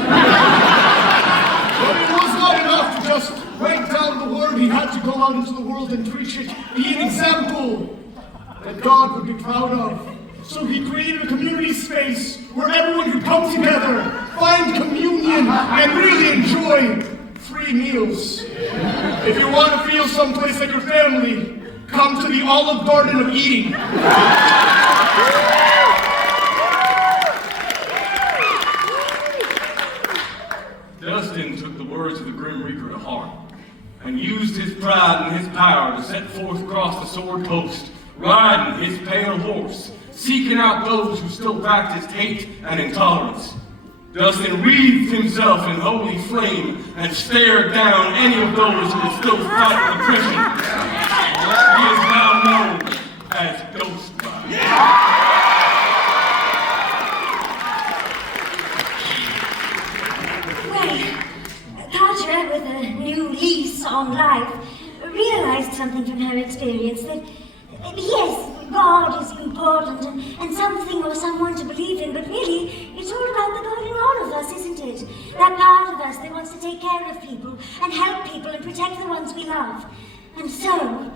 it was not enough to just write down the word. He had to go out into the world and preach it, be an example that God would be proud of. So he created a community space where everyone could come together, find communion, and really enjoy free meals. If you want to feel someplace like your family, come to the Olive Garden of Eating. Dustin took the words of the Grim Reaper to heart, and used his pride and his power to set forth across the sword post, riding his pale horse, seeking out those who still practiced hate and intolerance. Dustin wreathed himself in holy flame and stared down any of those who would still fight oppression. He is now known as Ghost Rider. Well, Carter, with a new lease on life, realized something from her experience that, yes, God is important and something or someone to believe in, but really, it's all about the God in all of us, isn't it? That part of us that wants to take care of people and help people and protect the ones we love. And so,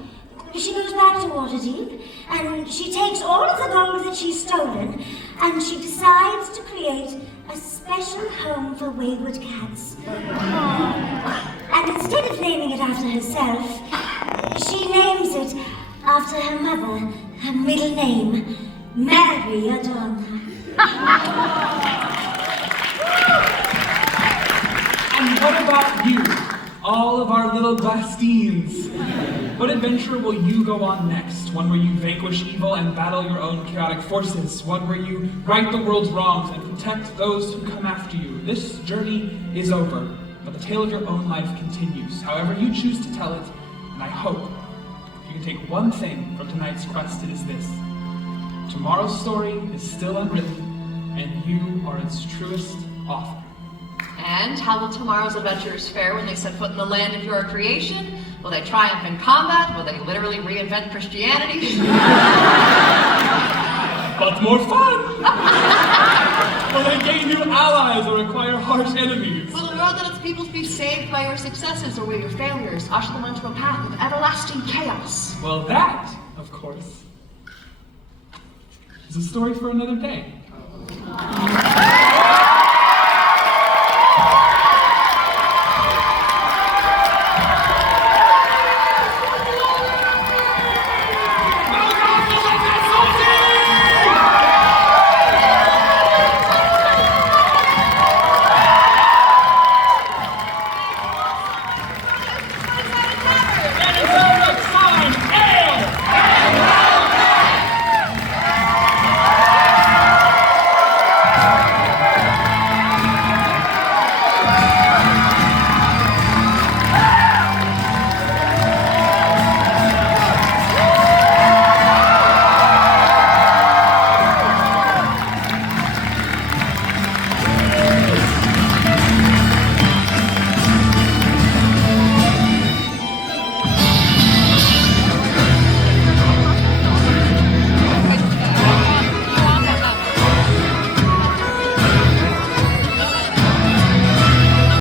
she goes back to Waterdeep, and she takes all of the gold that she's stolen, and she decides to create a special home for wayward cats. And instead of naming it after herself, she names it after her mother, her middle name, Mary Adonna. And what about you? All of our little Bastines. What adventure will you go on next? One where you vanquish evil and battle your own chaotic forces. One where you right the world's wrongs and protect those who come after you. This journey is over, but the tale of your own life continues. However you choose to tell it, and I hope if you can take one thing from tonight's quest, it is this. Tomorrow's story is still unwritten, and you are its truest author. And how will tomorrow's adventurers fare when they set foot in the land of your creation? Will they triumph in combat? Will they literally reinvent Christianity? But more fun! Will they gain new allies or acquire harsh enemies? Will the world and its peoples be saved by your successes, or will your failures usher them onto a path of everlasting chaos? Well, that, of course, is a story for another day.